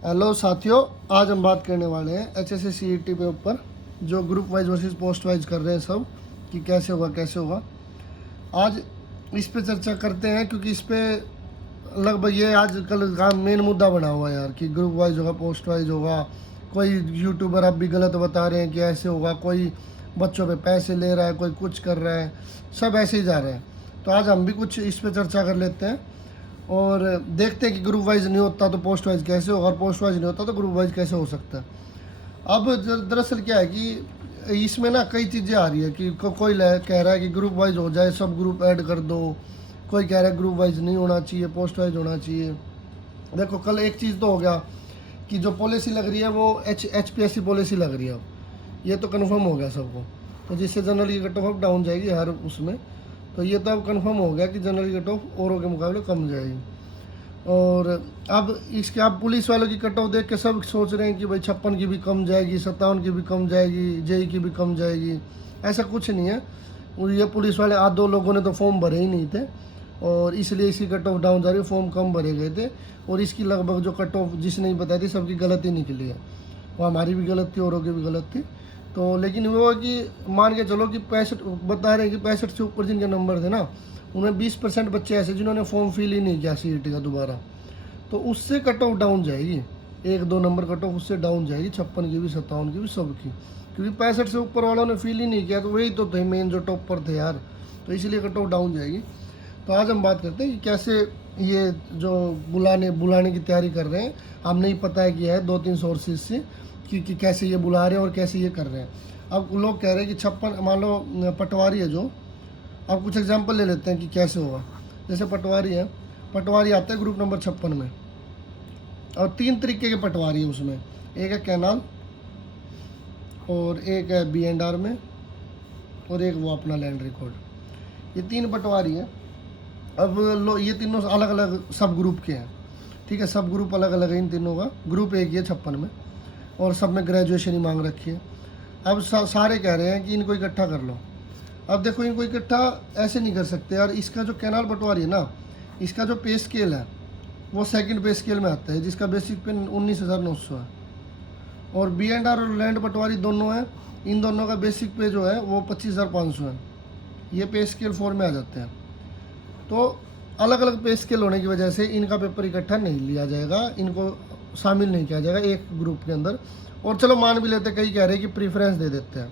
Hello साथियों, आज हम बात करने वाले हैं HSC CET पे ऊपर जो group wise versus post wise कर रहे हैं सब कि कैसे होगा। आज इस पे चर्चा करते हैं क्योंकि इस पे लगभग ये आजकल का मेन मुद्दा बना हुआ है यार कि ग्रुप वाइज होगा पोस्ट वाइज होगा। कोई यूट्यूबर अब भी गलत बता रहे हैं कि ऐसे होगा, कोई बच्चों पे पैसे ले रहा है, कोई कुछ कर रहा है, सब ऐसे ही जा रहे हैं। तो आज हम भी कुछ इस पे चर्चा कर लेते हैं और देखते हैं कि ग्रुप वाइज नहीं होता तो पोस्ट वाइज कैसे होगा और पोस्ट वाइज नहीं होता तो ग्रुप वाइज कैसे हो सकता है। अब दरअसल क्या है कि इसमें ना कई चीज़ें आ रही है कि कोई कह रहा है कि ग्रुप वाइज हो जाए, सब ग्रुप ऐड कर दो। कोई कह रहा है ग्रुप वाइज नहीं होना चाहिए, पोस्ट वाइज होना चाहिए। देखो कल एक चीज़ तो हो गया कि जो पॉलिसी लग रही है वो HPSC पॉलिसी लग रही है। अब ये तो कन्फर्म हो गया सबको, तो जिससे जनरल की कट ऑफ डाउन जाएगी हर उसमें। तो ये तो अब कन्फर्म हो गया कि जनरल की कट ऑफ औरों के मुकाबले कम जाएगी। और अब इसके आप पुलिस वालों की कट ऑफ देख के सब सोच रहे हैं कि भाई 56 की भी कम जाएगी, 57 की भी कम जाएगी, JEE की भी कम जाएगी। ऐसा कुछ नहीं है। और ये पुलिस वाले आज 2 लोगों ने तो फॉर्म भरे ही नहीं थे और इसलिए इसकी कट ऑफ डाउन जा रही है। फॉर्म कम भरे गए थे और इसकी लगभग जो कट ऑफ जिसने बताई थी सबकी गलती निकली है। वो हमारी भी गलत थी, औरों की भी गलत थी। तो लेकिन वो है कि मान के चलो कि 65 बता रहे हैं कि 65 से ऊपर जिनके नंबर थे ना, उनमें 20% बच्चे ऐसे जिन्होंने फॉर्म फिल ही नहीं किया CET का दोबारा, तो उससे कट ऑफ डाउन जाएगी। 1-2 नंबर कट ऑफ उससे डाउन जाएगी, 56 की भी, 57 की भी, सबकी। क्योंकि 65 से ऊपर वालों ने फील ही नहीं किया, तो वही तो थे मेन जो टॉपर थे यार, तो इसलिए कट ऑफ डाउन जाएगी। तो आज हम बात करते हैं कि कैसे ये जो बुलाने की तैयारी कर रहे हैं, हमने ही पता है किया है 2-3 सोर्सेज से कि कैसे ये बुला रहे हैं और कैसे ये कर रहे हैं। अब लोग कह रहे हैं कि 56 मान लो पटवारी है जो, अब कुछ एग्जांपल ले लेते हैं कि कैसे होगा। जैसे पटवारी है, पटवारी आता है ग्रुप नंबर 56 में और 3 तरीके के पटवारी है उसमें। एक है कैनाल और एक है B&R में और एक वो अपना लैंड रिकॉर्ड। ये 3 पटवारी हैं। अब ये तीनों अलग अलग सब ग्रुप के हैं, ठीक है। सब ग्रुप अलग अलग है इन तीनों का। ग्रुप एक ही है 56 में और सब में ग्रेजुएशन ही मांग रखी है। अब सारे कह रहे हैं कि इनको इकट्ठा कर लो। अब देखो इनको इकट्ठा ऐसे नहीं कर सकते यार। इसका जो कैनाल पटवारी है ना, इसका जो पे स्केल है वो सेकंड पे स्केल में आता है, जिसका बेसिक पे 19,900 है। और B&R और लैंड पटवारी दोनों हैं, इन दोनों का बेसिक पे जो है वो 25,500 है। ये पे स्केल 4 में आ जाते हैं। तो अलग अलग पे स्केल होने की वजह से इनका पेपर इकट्ठा नहीं लिया जाएगा, इनको शामिल नहीं किया जाएगा एक ग्रुप के अंदर। और चलो मान भी लेते, कई कह रहे हैं कि प्रीफरेंस दे देते हैं।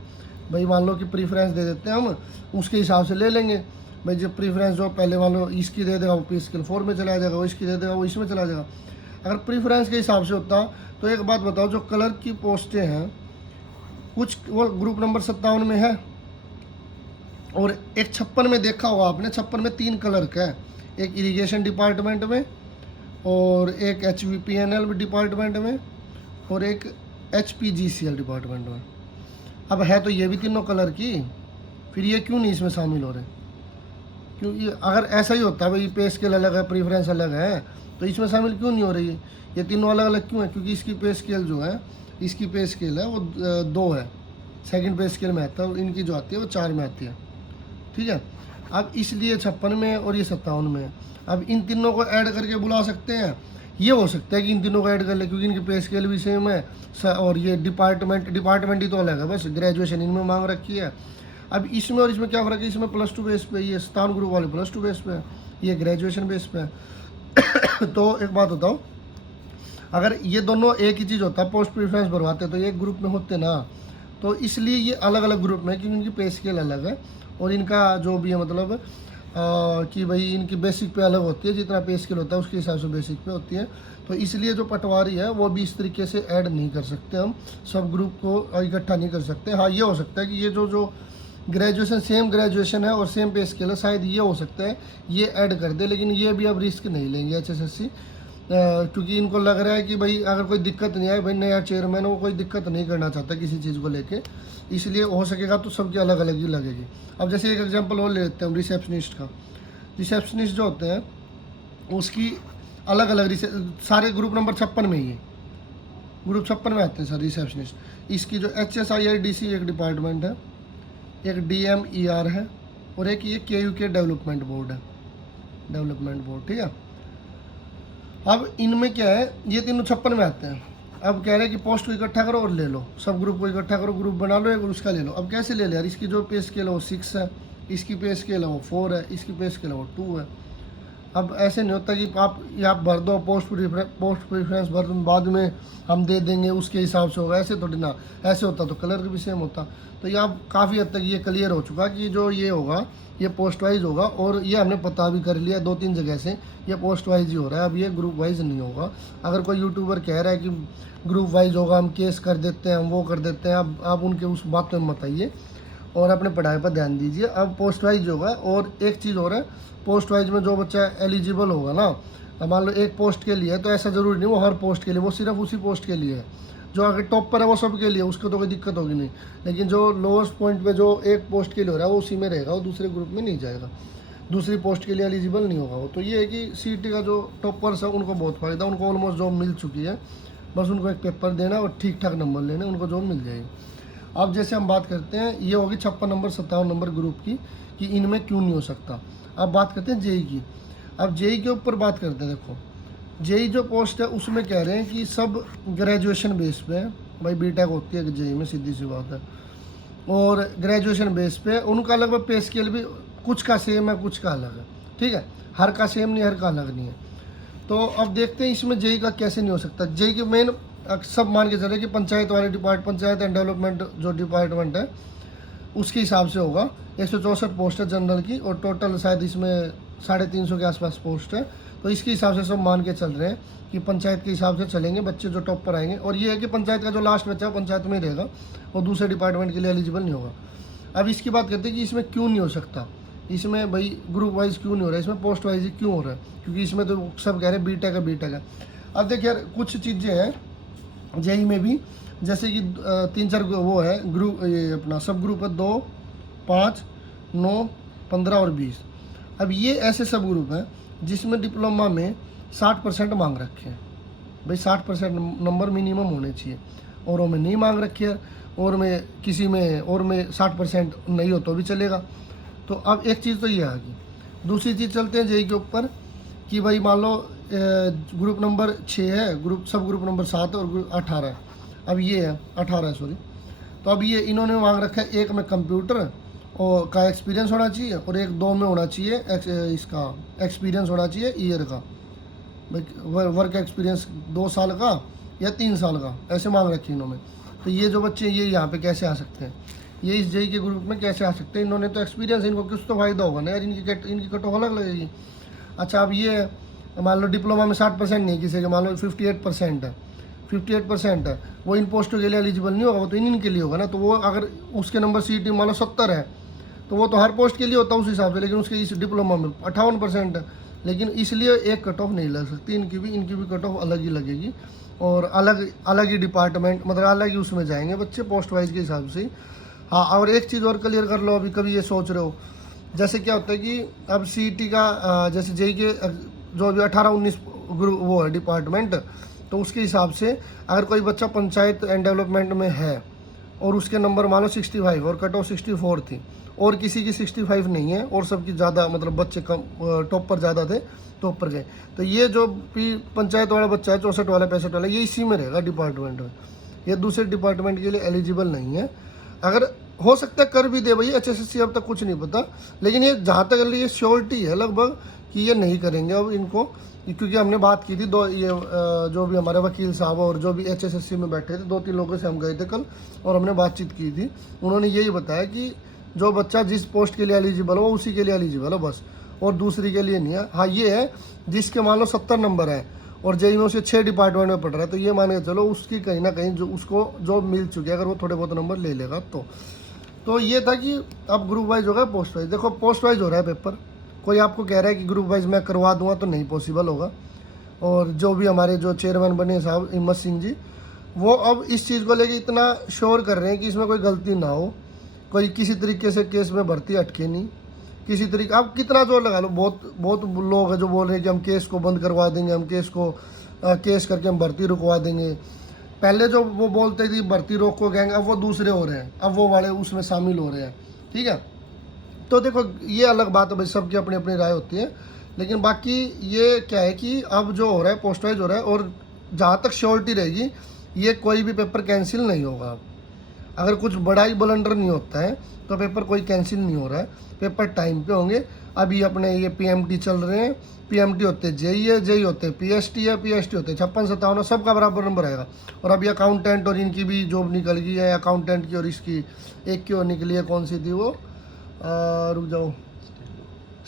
भाई मान लो कि प्रीफरेंस दे देते हैं हम, उसके हिसाब से ले लेंगे। भाई जो प्रीफरेंस जो पहले मान लो इसकी दे देगा वो पे स्केल 4 में चला जाएगा, वो इसकी दे देगा वो इसमें चला जाएगा। अगर प्रीफरेंस के हिसाब से होता तो एक बात बताओ, जो क्लर्क की पोस्टें हैं कुछ वो ग्रुप नंबर 57 में है और एक 56 में देखा होगा आपने, 56 में 3 क्लर्क है। एक इरिगेशन डिपार्टमेंट में और एक HVPNL डिपार्टमेंट में और एक HPGCL डिपार्टमेंट में। अब है तो ये भी तीनों कलर की, फिर ये क्यों नहीं इसमें शामिल हो रहे? क्योंकि अगर ऐसा ही होता भाई पे स्केल अलग है, प्रीफरेंस अलग है, तो इसमें शामिल क्यों नहीं हो रही है? ये तीनों अलग अलग क्यों है? क्योंकि इसकी पे स्केल जो है, इसकी पे स्केल है वो 2 है, सेकंड पे स्केल में आता है, और इनकी जो आती है वो 4 में आती है, ठीक है। अब इसलिए 56 में और ये 57 में है। अब इन तीनों को ऐड करके बुला सकते हैं, ये हो सकता है कि इन तीनों को ऐड कर ले क्योंकि इनकी पे स्केल भी सेम है और ये डिपार्टमेंट ही तो अलग है, बस ग्रेजुएशन इनमें मांग रखी है। अब इसमें और इसमें क्या फ़र्क है? इसमें +2 बेस पे, ये 57 ग्रुप वाले +2 बेस पे है, ये ग्रेजुएशन बेस पे है। तो एक बात बताओ, अगर ये दोनों एक ही चीज़ होता, पोस्ट प्रीफरेंस भरवाते तो ये एक ग्रुप में होते ना। तो इसलिए ये अलग अलग ग्रुप में, क्योंकि इनकी पे स्केल अलग है और इनका जो भी है मतलब कि भाई इनकी बेसिक पे अलग होती है, जितना पे स्केल होता है उसके हिसाब से बेसिक पे होती है। तो इसलिए जो पटवारी है वो भी इस तरीके से ऐड नहीं कर सकते हम, सब ग्रुप को इकट्ठा नहीं कर सकते। हाँ ये हो सकता है कि ये जो ग्रेजुएशन सेम ग्रेजुएशन है और सेम पे स्केल है, शायद ये हो सकता है ये ऐड कर दे, लेकिन ये भी अब रिस्क नहीं लेंगे HSSC, क्योंकि इनको लग रहा है कि भाई अगर कोई दिक्कत नहीं आए, भाई नया चेयरमैन वो कोई दिक्कत नहीं करना चाहता किसी चीज़ को लेके, इसलिए हो सकेगा तो सबकी अलग अलग ही लगेगी। अब जैसे एक एग्जांपल और ले लेते हैं रिसेप्शनिस्ट का। रिसेप्शनिस्ट जो होते हैं उसकी अलग अलग सारे ग्रुप नंबर 56 में ही है, ग्रुप 56 में आते हैं सर रिसेप्शनिस्ट। इसकी जो HSIRDC एक डिपार्टमेंट है, एक DMER है और एक ये KUK डेवलपमेंट बोर्ड है, ठीक है। अब इनमें क्या है, ये तीनों 56 में आते हैं। अब कह रहे हैं कि पोस्ट को इकट्ठा करो और ले लो, सब ग्रुप को इकट्ठा करो, ग्रुप बना लो एक और उसका ले लो। अब कैसे ले ले यार, इसकी जो पे स्केल है वो 6 है, इसकी पे स्केल है वो 4 है, इसकी पे स्केल है वो 2 है। अब ऐसे नहीं होता कि आप भर दो, पोस्ट प्रेफरेंस भर दो, बाद में हम दे देंगे उसके हिसाब से होगा, ऐसे थोड़ी ना। ऐसे होता तो कलर भी सेम होता। तो ये आप काफ़ी हद तक ये क्लियर हो चुका कि जो ये होगा ये पोस्ट वाइज होगा, और ये हमने पता भी कर लिया 2-3 जगह से, ये पोस्ट वाइज ही हो रहा है। अब ये ग्रुप वाइज नहीं होगा। अगर कोई यूट्यूबर कह रहा है कि ग्रुप वाइज होगा, हम केस कर देते हैं, हम वो कर देते हैं, आप उनके उस बात में मत आइए और अपने पढ़ाई पर ध्यान दीजिए। अब पोस्ट वाइज होगा। और एक चीज़ और है, पोस्ट वाइज में जो बच्चा एलिजिबल होगा ना, अब मान लो एक पोस्ट के लिए, तो ऐसा ज़रूरी नहीं वो हर पोस्ट के लिए, वो सिर्फ उसी पोस्ट के लिए है। जो अगर टॉप पर है वो सब के लिए, उसको तो कोई दिक्कत होगी नहीं। लेकिन जो लोएस्ट पॉइंट पे जो एक पोस्ट के लिए हो रहा है वो उसी में रहेगा, वो दूसरे ग्रुप में नहीं जाएगा, दूसरी पोस्ट के लिए एलिजिबल नहीं होगा वो। तो ये है कि सीईटी का जो टॉपर्स है उनको बहुत फ़ायदा, उनको ऑलमोस्ट जॉब मिल चुकी है, बस उनको एक पेपर देना और ठीक ठाक नंबर लेने, उनको जॉब मिल जाएगी। अब जैसे हम बात करते हैं, ये होगी 56 नंबर 57 नंबर ग्रुप की, कि इनमें क्यों नहीं हो सकता। अब बात करते हैं जेई की। अब जेई के ऊपर बात करते हैं। देखो जेई जो पोस्ट है उसमें कह रहे हैं कि सब ग्रेजुएशन बेस पे है, भाई बीटेक होती है जेई में, सीधी सी बात है, और ग्रेजुएशन बेस पे उनका अलग पे स्केल भी कुछ का सेम है, कुछ का अलग है, ठीक है, हर का सेम नहीं, हर का अलग नहीं है। तो अब देखते हैं इसमें जेई का कैसे नहीं हो सकता। जेई के मेन सब मान के चले कि पंचायत वाले पंचायत एंड डेवलपमेंट जो डिपार्टमेंट है उसके हिसाब से होगा। 164 पोस्ट है जनरल की, और टोटल शायद इसमें 350 के आसपास पोस्ट है। तो इसके हिसाब से सब मान के चल रहे हैं कि पंचायत के हिसाब से चलेंगे, बच्चे जो टॉप पर आएंगे। और ये है कि पंचायत का जो लास्ट बच्चा पंचायत में ही रहेगा, वो दूसरे डिपार्टमेंट के लिए एलिजिबल नहीं होगा। अब इसकी बात करते हैं कि इसमें क्यों नहीं हो सकता, इसमें भाई ग्रुप वाइज क्यों नहीं हो रहा है, इसमें पोस्ट वाइज ही क्यों हो रहा है, क्योंकि इसमें तो सब कह रहे हैं बीटेक है बीटेक है। अब देखिए यार कुछ चीज़ें हैं जेई में भी, जैसे कि 3-4 वो है ग्रुप, ये अपना सब ग्रुप है 2, 5, 9, 15 और 20। अब ये ऐसे सब ग्रुप हैं जिसमें डिप्लोमा में 60% मांग रखे हैं। भाई 60% नंबर मिनिमम होने चाहिए, औरों में नहीं मांग रखे है, और में किसी में और में 60% नहीं हो तो भी चलेगा। तो अब एक चीज़ तो ये आ गई। दूसरी चीज़ चलते हैं जेई के ऊपर कि भाई मान लो ग्रुप नंबर 6 है, ग्रुप सब ग्रुप नंबर 7 और ग्रुप 18 है। अब ये है 18 है सॉरी। तो अब ये इन्होंने मांग रखा है, एक में कंप्यूटर और का एक्सपीरियंस होना चाहिए, और एक 2 में होना चाहिए इसका एक्सपीरियंस होना चाहिए ईयर का, वर्क एक्सपीरियंस 2 साल का या 3 साल का, ऐसे मांग रखी इन्होंने। तो ये जो बच्चे ये यहाँ पे कैसे आ सकते हैं, ये इस जेई के ग्रुप में कैसे आ सकते हैं, इन्होंने तो एक्सपीरियंस, इनको कुछ तो फायदा होगा ना यार, इनकी कट ऑफ अलग लगेगी। अच्छा अब ये मान लो डिप्लोमा में 60% नहीं, किसी के मान लो 58% है, 58% है, वो इन पोस्टों के लिए एलिजिबल नहीं होगा, वो तो इनके लिए होगा ना। तो वो अगर उसके नंबर सीईटी मान लो 70 है, तो वो तो हर पोस्ट के लिए होता है उस हिसाब से, लेकिन उसके इस डिप्लोमा में 58% है, लेकिन इसलिए एक कट ऑफ नहीं लग सकती, इनकी भी कट ऑफ अलग ही लगेगी, और अलग ही डिपार्टमेंट, मतलब अलग ही उसमें जाएंगे बच्चे पोस्ट वाइज के हिसाब से। हाँ, और एक चीज़ और क्लियर कर लो, अभी कभी ये सोच रहे हो, जैसे क्या होता है कि अब सीईटी का जैसे जेई के जो अभी 18-19 ग्रुप वो है डिपार्टमेंट, तो उसके हिसाब से अगर कोई बच्चा पंचायत एंड डेवलपमेंट में है और उसके नंबर मान लो 65 और कट ऑफ 64 थी, और किसी की 65 नहीं है और सबकी ज़्यादा, मतलब बच्चे कम टॉप पर ज़्यादा थे, टॉप पर गए, तो ये जो पंचायत वाला बच्चा है 64 वाला 65 वाला, ये इसी में रहेगा डिपार्टमेंट में, ये दूसरे डिपार्टमेंट के लिए एलिजिबल नहीं है। अगर हो सकता है कर भी दे भाई, HSSC अब तक कुछ नहीं पता, लेकिन ये जहाँ तक ये श्योरिटी है लगभग कि ये नहीं करेंगे अब इनको, क्योंकि हमने बात की थी जो भी हमारे वकील साहब और जो भी HSSC में बैठे थे 2-3 लोगों से हम गए थे कल, और हमने बातचीत की थी, उन्होंने यही बताया कि जो बच्चा जिस पोस्ट के लिए एलिजिबल हो उसी के लिए एलिजिबल हो बस, और दूसरी के लिए नहीं है। हाँ ये है जिसके मान लो 70 नंबर है और जेई में उसे 6 डिपार्टमेंट में पढ़ रहा है, तो ये मान के चलो उसकी कहीं ना कहीं जो उसको जॉब मिल चुकी है, अगर वो थोड़े बहुत नंबर ले लेगा तो ये था कि अब ग्रुप वाइज होगा पोस्ट वाइज। देखो पोस्ट वाइज हो रहा है पेपर, कोई आपको कह रहा है कि ग्रुप वाइज मैं करवा दूंगा तो नहीं पॉसिबल होगा। और जो भी हमारे जो चेयरमैन बने साहब हिम्मत सिंह जी, वो अब इस चीज़ को लेके इतना श्योर कर रहे हैं कि इसमें कोई गलती ना हो, कोई किसी तरीके से केस में भर्ती अटके नहीं, किसी तरीके, आप कितना जोर लगा लो, बहुत लोग हैं जो बोल रहे हैं कि हम केस को बंद करवा देंगे, हम केस करके हम भर्ती रुकवा देंगे। पहले जो वो बोलते थे भर्ती रोको गैंग, अब वो दूसरे हो रहे हैं, अब वो वाले उसमें शामिल हो रहे हैं, ठीक है। तो देखो ये अलग बात है भाई, सबकी अपनी अपनी राय होती है, लेकिन बाकी ये क्या है कि अब जो हो रहा है पोस्ट वाइज हो रहा है, और जहाँ तक श्योरिटी रहेगी ये कोई भी पेपर कैंसिल नहीं होगा। अगर कुछ बड़ा ही ब्लंडर नहीं होता है तो पेपर कोई कैंसिल नहीं हो रहा है, पेपर टाइम पे होंगे। अभी अपने ये पीएमटी चल रहे हैं, पीएमटी होते जेई है, जेई होते पीएसटी है, पीएसटी होते 56-57, सबका बराबर नंबर आएगा। और अभी अकाउंटेंट और इनकी भी जॉब निकल गई है, अकाउंटेंट की और इसकी एक की और निकली है, कौन सी थी वो, रुक जाओ,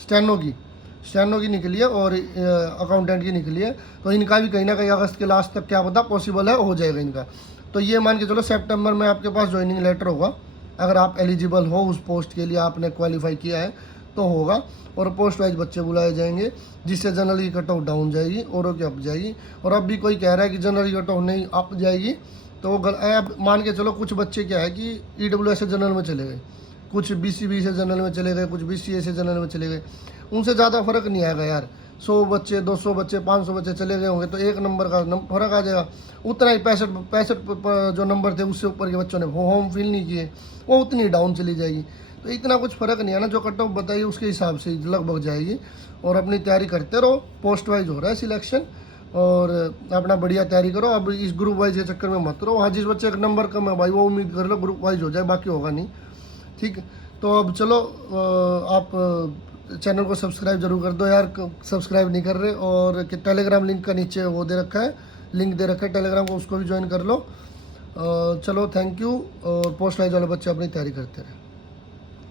स्टेनो की निकली है और अकाउंटेंट की निकली है। तो इनका भी कहीं ना कहीं अगस्त के लास्ट तक क्या पता पॉसिबल है, हो जाएगा इनका। तो ये मान के चलो सितंबर में आपके पास ज्वाइनिंग लेटर होगा, अगर आप एलिजिबल हो उस पोस्ट के लिए, आपने क्वालिफाई किया है तो होगा। और पोस्ट वाइज बच्चे बुलाए जाएंगे, जिससे जनरल की कट ऑफ डाउन जाएगी औरों की अप जाएगी। और अब भी कोई कह रहा है कि जनरल की कट ऑफ नहीं अप जाएगी, तो अब मान के चलो कुछ बच्चे क्या है कि ईडब्ल्यूएस से जनरल में चले गए, कुछ बीसीबी से जनरल में चले गए, कुछ बीसीए से जनरल में चले गए, उनसे ज़्यादा फर्क नहीं आएगा यार। 100 बच्चे, 200 बच्चे, 500 बच्चे चले गए होंगे तो 1 नंबर का फर्क आ जाएगा। उतना ही 65 जो नंबर थे उससे ऊपर के बच्चों ने होम फिल नहीं किए, वो उतनी डाउन चली जाएगी। तो इतना कुछ फ़र्क नहीं है ना, जो कट ऑफ बताइए उसके हिसाब से लगभग जाएगी। और अपनी तैयारी करते रहो, पोस्ट वाइज हो रहा है सिलेक्शन, और अपना बढ़िया तैयारी करो। अब इस ग्रुप वाइज के चक्कर में मत रहो। हाँ, जिस बच्चे का नंबर कम है भाई वो उम्मीद कर लो ग्रुप वाइज हो जाए, बाकी होगा नहीं, ठीक। तो अब चलो, आप चैनल को सब्सक्राइब जरूर कर दो यार, सब्सक्राइब नहीं कर रहे। और टेलीग्राम लिंक का नीचे वो दे रखा है, लिंक दे रखा है टेलीग्राम को, उसको भी ज्वाइन कर लो। चलो थैंक यू। और पोस्ट वाइज वाले बच्चे अपनी तैयारी करते रहे।